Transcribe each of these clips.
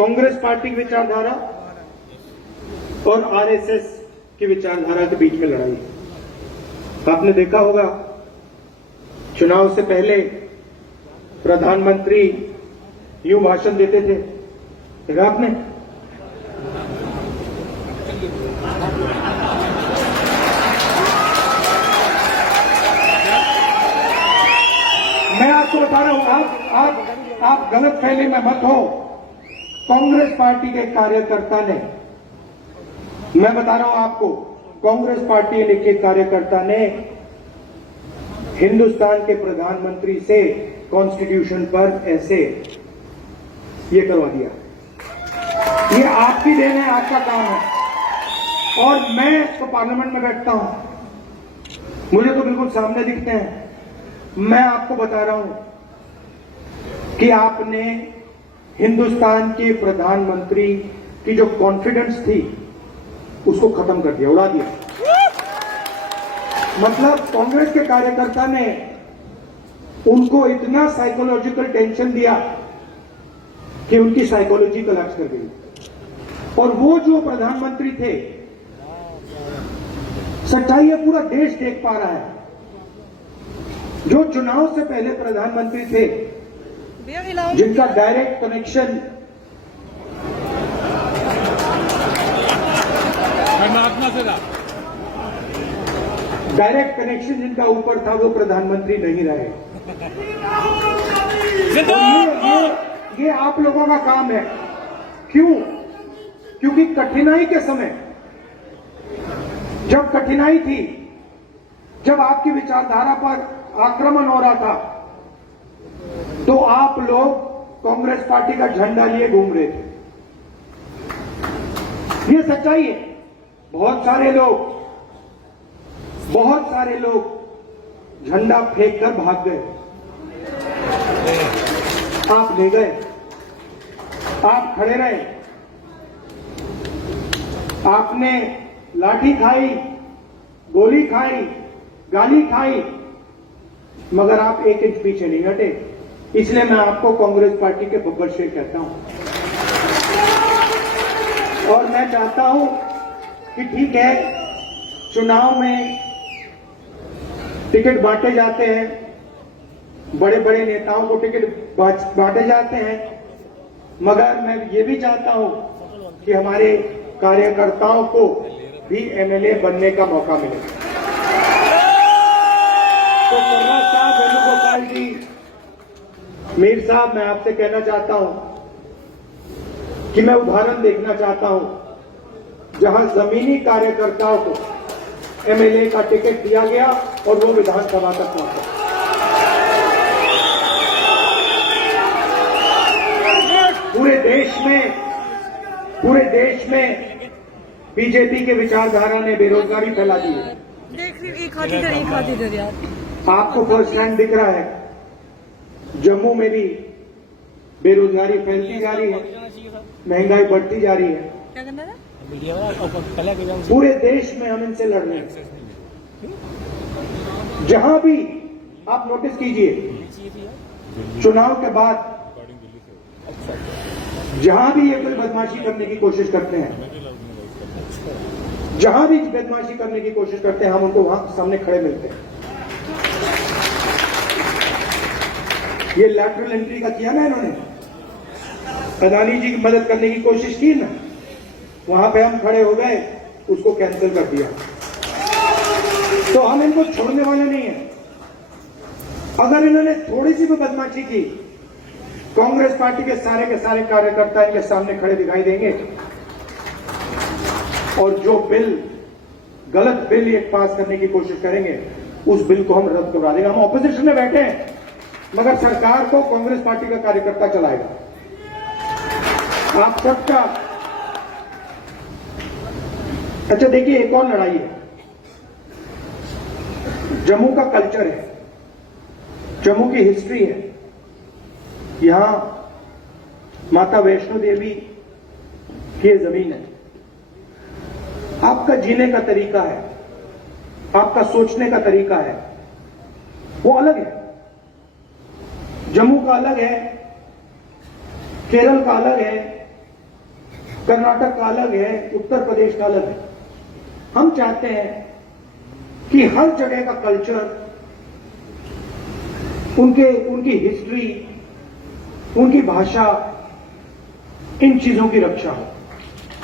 Congress party की विचारधारा और आरएसएस की विचारधारा के बीच में लड़ाई। आपने देखा होगा चुनाव से पहले प्रधानमंत्री यूं भाषण देते थे, देखा आपने? मैं आपको बता रहा हूं, आप गलत फहमी में मत हो। कांग्रेस पार्टी के कार्यकर्ता ने, मैं बता रहा हूं आपको, कांग्रेस पार्टी के कार्यकर्ता ने हिंदुस्तान के प्रधानमंत्री से कॉन्स्टिट्यूशन पर ऐसे ये करवा दिया। ये आपकी देन है, आपका काम है। और मैं तो पार्लियामेंट में बैठता हूं, मुझे तो बिल्कुल सामने दिखते हैं। मैं आपको बता रहा हूं कि आपने हिंदुस्तान के प्रधानमंत्री की जो कॉन्फिडेंस थी उसको खत्म कर दिया, उड़ा दिया। मतलब कांग्रेस के कार्यकर्ता ने उनको इतना साइकोलॉजिकल टेंशन दिया कि उनकी साइकोलॉजी कोलैप्स कर गई। और वो जो प्रधानमंत्री थे, सच्चाई है पूरा देश देख पा रहा है, जो चुनाव से पहले प्रधानमंत्री थे, जिनका डायरेक्ट कनेक्शन जिनका ऊपर था, वो प्रधानमंत्री नहीं रहे। ये आप लोगों का काम है। क्यों? क्योंकि कठिनाई के समय, जब कठिनाई थी, जब आपकी विचारधारा पर आक्रमण हो रहा था, तो आप लोग कांग्रेस पार्टी का झंडा लिए घूम रहे थे। ये सच्चाई है। बहुत सारे लोग झंडा फेंक कर भाग गए। आप ले गए, आप खड़े रहे, आपने लाठी खाई, गोली खाई, गाली खाई, मगर आप एक इंच पीछे नहीं हटे। इसलिए मैं आपको कांग्रेस पार्टी के बब्बर शेर कहता हूं। और मैं चाहता हूं कि ठीक है, चुनाव में टिकट बांटे जाते हैं, बड़े बड़े नेताओं को टिकट बांटे जाते हैं, मगर मैं ये भी चाहता हूं कि हमारे कार्यकर्ताओं को भी एमएलए बनने का मौका मिले। तो कर्रा साहब, वेणुगोपाल जी, मीर साहब, मैं आपसे कहना चाहता हूं कि मैं उदाहरण देखना चाहता हूं जहां जमीनी कार्यकर्ताओं को एमएलए का टिकट दिया गया और वो विधानसभा तक पहुंचा। पूरे देश में बीजेपी के विचारधारा ने बेरोजगारी फैला दी है। एक हाथ इधर यार। आपको फर्स्ट हैंड दिख रहा है, जम्मू में भी बेरोजगारी फैलती जा रही है, महंगाई बढ़ती जा रही है। क्या करना है? पूरे देश में हम इनसे लड़ रहे हैं। जहां भी आप नोटिस कीजिए, चुनाव के बाद जहां भी ये कोई बदमाशी करने की कोशिश करते हैं, जहां भी बदमाशी करने की कोशिश करते हैं, हम उनको वहां सामने खड़े मिलते हैं। ये लैटरल एंट्री का किया ना इन्होंने, अदानी जी की मदद करने की कोशिश की ना, वहां पे हम खड़े हो गए, उसको कैंसिल कर दिया। तो हम इनको छोड़ने वाले नहीं हैं। अगर इन्होंने थोड़ी सी भी बदमाशी की, कांग्रेस पार्टी के सारे कार्यकर्ता इनके सामने खड़े दिखाई देंगे और जो गलत बिल ये पास करने की कोशिश करेंगे, उस बिल को हम रद्द करवा देंगे। हम ऑपोजिशन में बैठे हैं, मगर सरकार को कांग्रेस पार्टी का कार्यकर्ता चलाएगा। आप सबका अच्छा देखिए, एक और लड़ाई है, जम्मू का कल्चर है, जम्मू की हिस्ट्री है। यहां माता वैष्णो देवी की जमीन है। आपका जीने का तरीका है, आपका सोचने का तरीका है, वो अलग है। जम्मू का अलग है, केरल का अलग है, कर्नाटक का अलग है, उत्तर प्रदेश का अलग है। हम चाहते हैं कि हर जगह का कल्चर, उनकी हिस्ट्री, उनकी भाषा, इन चीजों की रक्षा हो।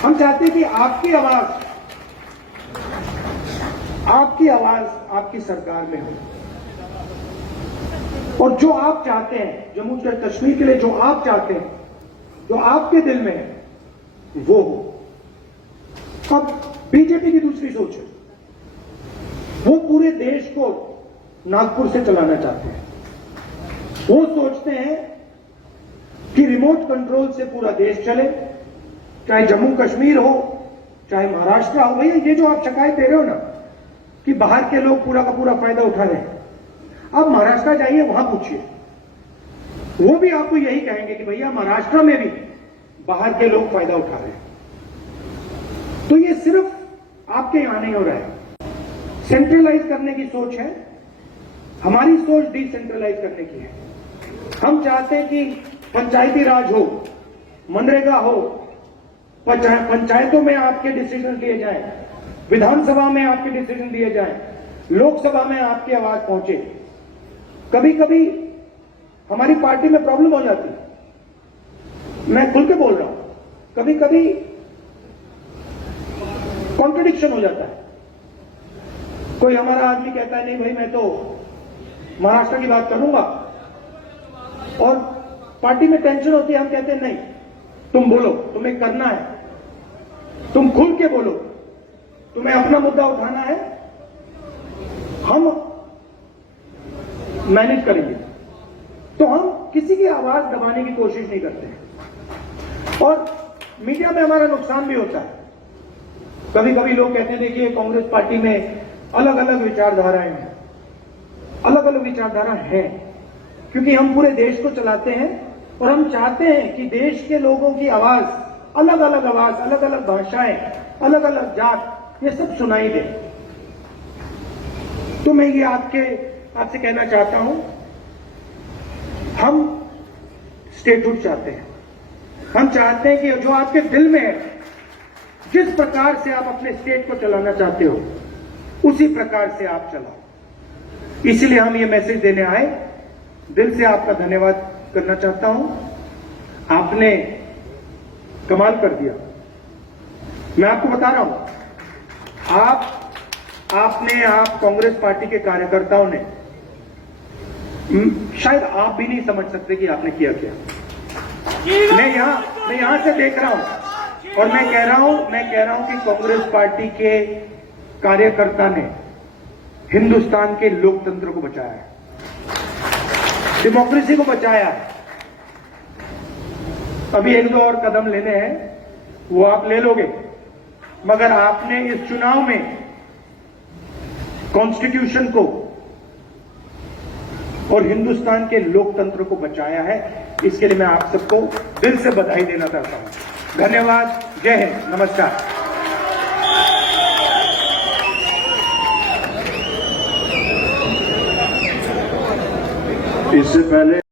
हम चाहते हैं कि आपकी आवाज आपकी सरकार में हो, और जो आप चाहते हैं, जम्मू कश्मीर के लिए जो आप चाहते हैं, जो आपके दिल में है, वो हो। अब बीजेपी की दूसरी सोच है, वो पूरे देश को नागपुर से चलाना चाहते हैं। वो सोचते हैं कि रिमोट कंट्रोल से पूरा देश चले, चाहे जम्मू कश्मीर हो, चाहे महाराष्ट्र हो। भैया ये जो आप शिकायत दे रहे हो ना कि बाहर के लोग पूरा का पूरा फायदा उठा रहे हैं, आप महाराष्ट्र जाइए, वहां पूछिए, वो भी आपको यही कहेंगे कि भैया महाराष्ट्र में भी बाहर के लोग फायदा उठा रहे हैं। तो ये सिर्फ आपके यहां नहीं हो रहा है। सेंट्रलाइज करने की सोच है, हमारी सोच डिसेंट्रलाइज करने की है। हम चाहते हैं कि पंचायती राज हो, मनरेगा हो, पंचायतों में आपके डिसीजन लिए जाएं, विधानसभा में आपके डिसीजन दिए जाएं, लोकसभा में आपकी आवाज पहुंचे। कभी कभी हमारी पार्टी में प्रॉब्लम हो जाती है, मैं खुल के बोल रहा हूं, कभी कभी कॉन्ट्रडिक्शन हो जाता है। कोई हमारा आदमी कहता है नहीं भाई मैं तो महाराष्ट्र की बात करूंगा, और पार्टी में टेंशन होती है, हम कहते हैं नहीं तुम बोलो, तुम्हें करना है, तुम खुल के बोलो, तुम्हें अपना मुद्दा उठाना है, हम मैनेज करेंगे। तो हम किसी की आवाज दबाने की कोशिश नहीं करते हैं। और मीडिया में हमारा नुकसान भी होता है। कभी कभी लोग कहते हैं देखिए कांग्रेस पार्टी में अलग अलग विचारधाराएं हैं, अलग अलग विचारधारा है, क्योंकि हम पूरे देश को चलाते हैं और हम चाहते हैं कि देश के लोगों की आवाज, अलग अलग भाषाएं, अलग अलग जात, ये सब सुनाई दे। तो मैं ये आपसे कहना चाहता हूं, हम स्टेटहुड चाहते हैं। हम चाहते हैं कि जो आपके दिल में है, जिस प्रकार से आप अपने स्टेट को चलाना चाहते हो, उसी प्रकार से आप चलाओ। इसीलिए हम ये मैसेज देने आए। दिल से आपका धन्यवाद करना चाहता हूं। आपने कमाल कर दिया। मैं आपको बता रहा हूं, आप कांग्रेस पार्टी के कार्यकर्ताओं ने, शायद आप भी नहीं समझ सकते कि आपने किया क्या। मैं यहां से देख रहा हूं और मैं कह रहा हूं कि कांग्रेस पार्टी के कार्यकर्ता ने हिंदुस्तान के लोकतंत्र को बचाया है, डेमोक्रेसी को बचाया है। अभी एक दो और कदम लेने हैं, वो आप ले लोगे, मगर आपने इस चुनाव में कॉन्स्टिट्यूशन को और हिंदुस्तान के लोकतंत्र को बचाया है। इसके लिए मैं आप सबको दिल से बधाई देना चाहता हूं। धन्यवाद। जय हिंद। नमस्कार। इससे पहले